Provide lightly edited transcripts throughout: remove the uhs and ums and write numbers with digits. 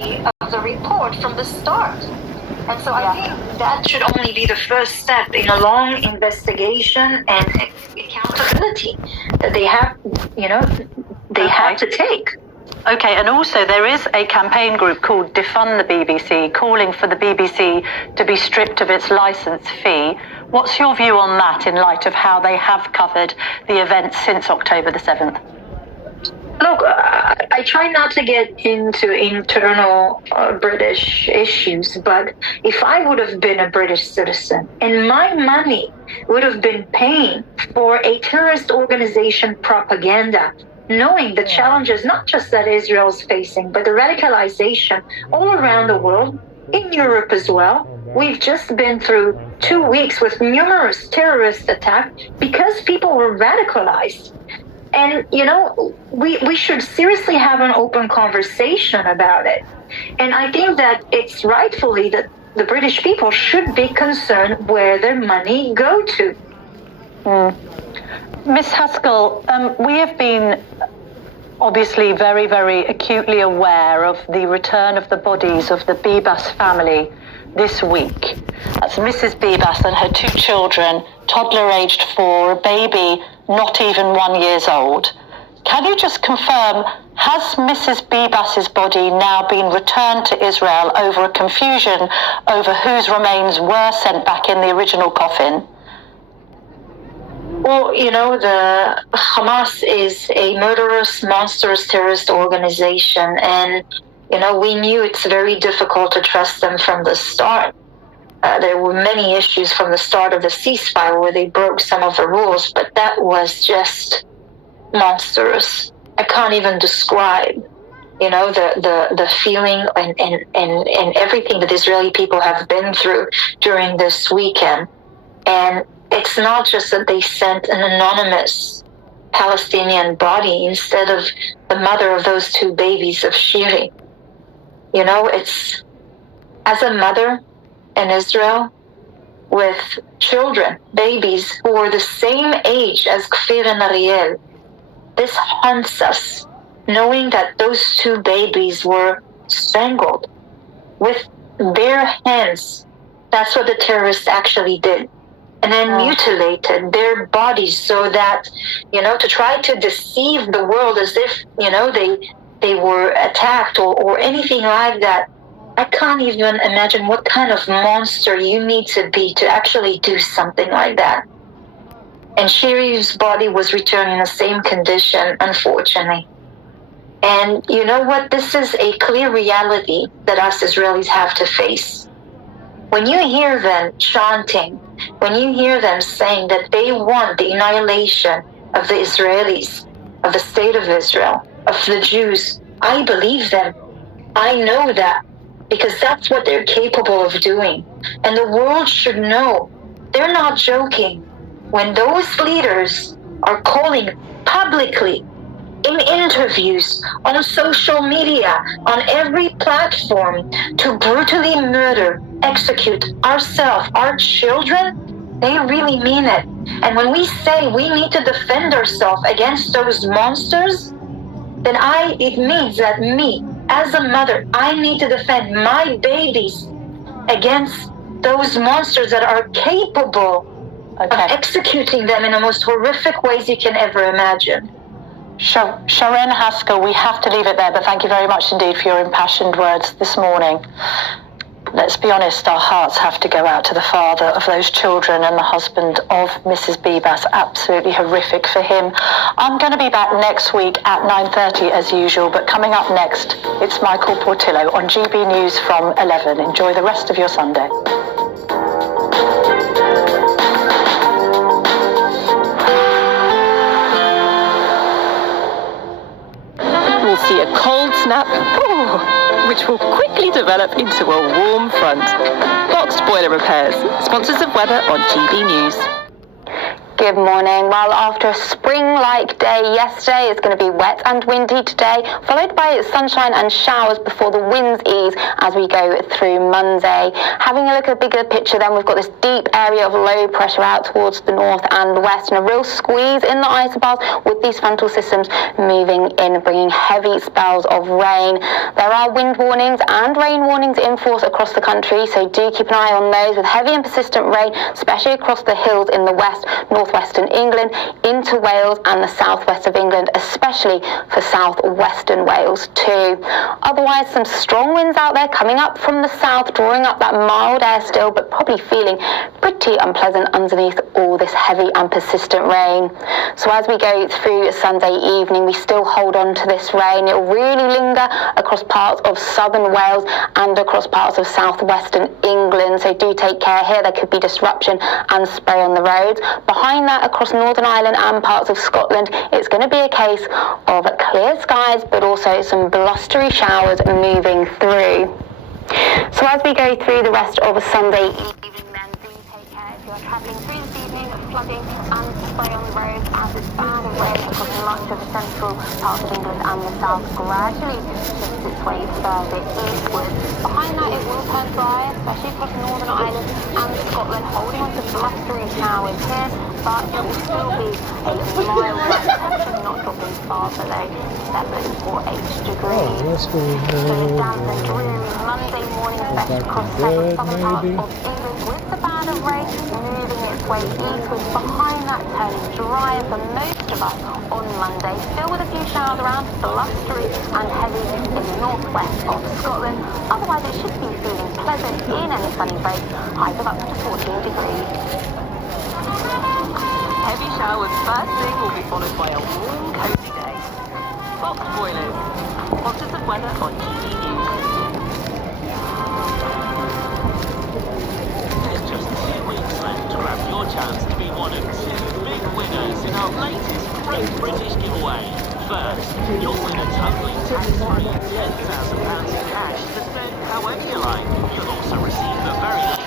of the report from the start. And so I think that should only be the first step in a long investigation and accountability that they have, have to take. Okay, and also there is a campaign group called Defund the BBC, calling for the BBC to be stripped of its licence fee. What's your view on that in light of how they have covered the events since October the 7th? Look, I try not to get into internal British issues, but if I would have been a British citizen and my money would have been paying for a terrorist organization propaganda, knowing the challenges not just that Israel's facing, but the radicalization all around the world, in Europe as well. We've just been through 2 weeks with numerous terrorist attacks because people were radicalized. And, we should seriously have an open conversation about it. And I think that it's rightfully that the British people should be concerned where their money go to. Ms. Haskell, we have been obviously very, very acutely aware of the return of the bodies of the Bibas family this week. That's Mrs. Bibas and her 2 children, toddler aged 4, a baby not even 1 year old. Can you just confirm, has Mrs. Bibas's body now been returned to Israel over a confusion over whose remains were sent back in the original coffin? Well, the Hamas is a murderous, monstrous terrorist organization, and we knew it's very difficult to trust them from the start. There were many issues from the start of the ceasefire where they broke some of the rules, but that was just monstrous. I can't even describe, the feeling and everything that Israeli people have been through during this weekend. And it's not just that they sent an anonymous Palestinian body instead of the mother of those 2 babies of Shiri. It's, as a mother in Israel with children, babies who were the same age as Kfir and Ariel, this haunts us, knowing that those 2 babies were strangled with bare hands. That's what the terrorists actually did. And then mutilated their bodies so that, to try to deceive the world as if, they were attacked or anything like that. I can't even imagine what kind of monster you need to be to actually do something like that. And Shiri's body was returned in the same condition, unfortunately. And you know what? This is a clear reality that us Israelis have to face. When you hear them chanting, when you hear them saying that they want the annihilation of the Israelis, of the state of Israel, of the Jews, I believe them. I know that because that's what they're capable of doing. And the world should know they're not joking. When those leaders are calling publicly, in interviews, on social media, on every platform, to brutally murder, execute ourselves, our children, they really mean it. And when we say we need to defend ourselves against those monsters, then it means that me, as a mother, I need to defend my babies against those monsters that are capable of executing them in the most horrific ways you can ever imagine. Sharon Haskell, we have to leave it there, but thank you very much indeed for your impassioned words this morning. Let's be honest, our hearts have to go out to the father of those children and the husband of Mrs. Bibas. Absolutely horrific for him. I'm going to be back next week at 9:30 as usual, but coming up next, it's Michael Portillo on GB News from 11. Enjoy the rest of your Sunday. We'll see a cold snap, which will quickly develop into a warm front. Boxed boiler repairs, sponsors of weather on GB News. Good morning. Well, after a spring-like day yesterday, it's going to be wet and windy today, followed by sunshine and showers before the winds ease as we go through Monday. Having a look at the bigger picture then, we've got this deep area of low pressure out towards the north and the west, and a real squeeze in the isobars with these frontal systems moving in, bringing heavy spells of rain. There are wind warnings and rain warnings in force across the country, so do keep an eye on those, with heavy and persistent rain, especially across the hills in the west, northwestern England, into Wales and the southwest of England, especially for southwestern Wales too. Otherwise, some strong winds out there coming up from the south, drawing up that mild air still, but probably feeling pretty unpleasant underneath all this heavy and persistent rain. So as we go through Sunday evening, we still hold on to this rain. It will really linger across parts of southern Wales and across parts of southwestern England, so do take care here. There could be disruption and spray on the roads. Behind that, across Northern Ireland and parts of Scotland, it's going to be a case of clear skies, but also some blustery showers moving through. So as we go through the rest of a Sunday evening, then do take care if you're travelling through this evening, flooding and spray on the roads as this band of rain across much of the central part of England and the south gradually shifts its way further eastward. Behind that, it will turn dry, especially across Northern Ireland and Scotland, holding on to blustery showers here, but it will still be a mild wet temperature, not dropping far below 7 or 8 degrees. Let's go Damp and dreary Monday morning, especially across several southern parts of England, with the band of rain moving its way eastward. Behind that, turning dry for most of us on Monday, still with a few showers around, blustery and heavy in the northwest of Scotland. Otherwise, it should be feeling pleasant in any sunny breaks, highs of up to 14 degrees. Heavy showers first thing will be followed by a warm, cosy day. Box boilers. Sponsors of weather on TV News. There's just 2 weeks left to grab your chance to be one of 2 big winners in our latest Great British giveaway. First, you'll win a totally tax-free £10,000 in cash to spend however you like. You'll also receive the very latest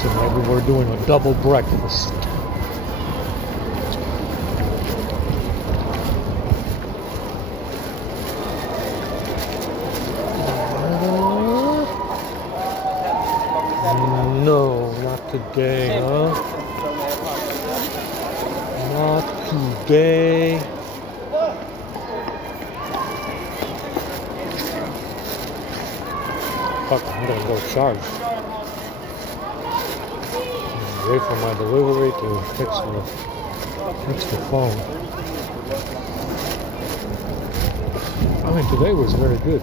So maybe we're doing a double breakfast. No, not today, huh? Not today. Fuck, I'm gonna go charge. Wait for my delivery to fix the phone. I mean, today was very good.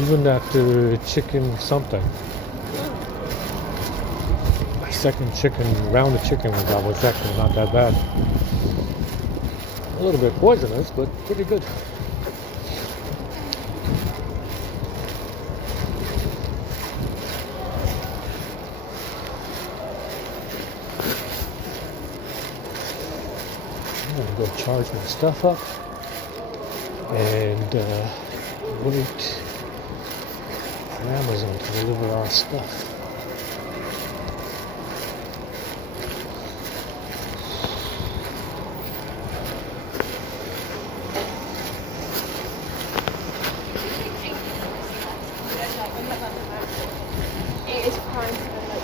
Even that chicken something. My second round of chicken we got was actually not that bad. A little bit poisonous, but pretty good. I'm gonna go charge my stuff up. and wait for Amazon to deliver our stuff. It is prime for like.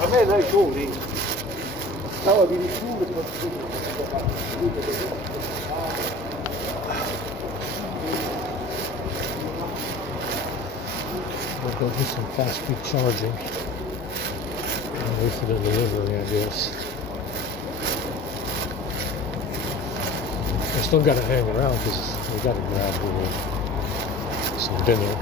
A me dai soli. Stavo di rifugo. We'll go do some fast speed charging and wait for the delivery, I guess. I still gotta hang around because we gotta grab some dinner.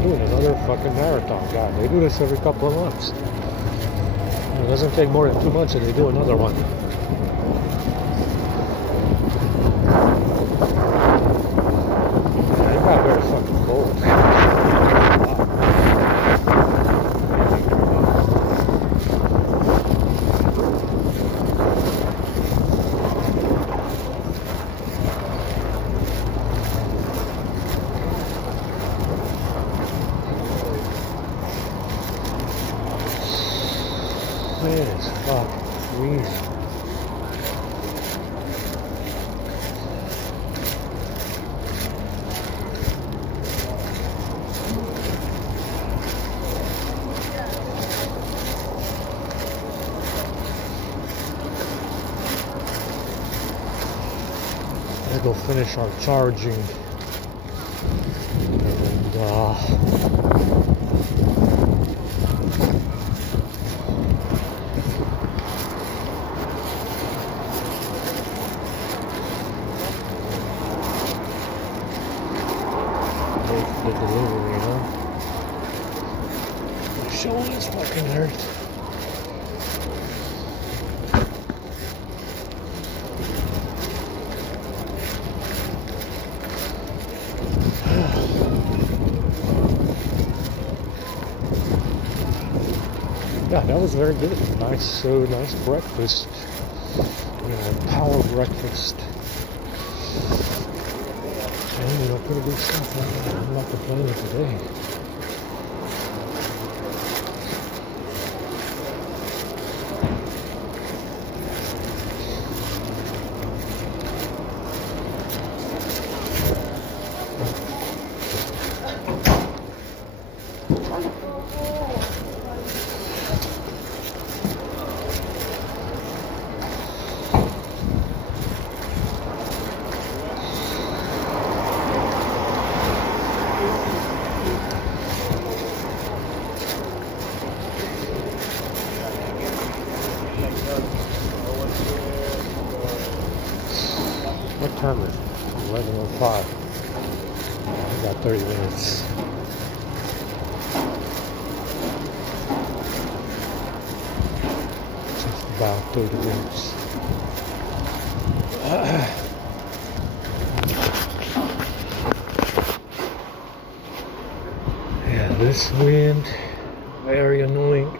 Doing another fucking marathon. God, they do this every couple of months. It doesn't take more than 2 months and they do another one. Yeah, it got very fucking cold. Man, it's fucking freezing. Let's go finish our charging and wait for the delivery, you know? My shoulders fucking hurt. Yeah, that was very good. Nice breakfast. Power breakfast. And pretty good stuff. I'm not complaining today. What time is it? 11:05. We got 30 minutes. Just about 30 minutes. This wind, very annoying.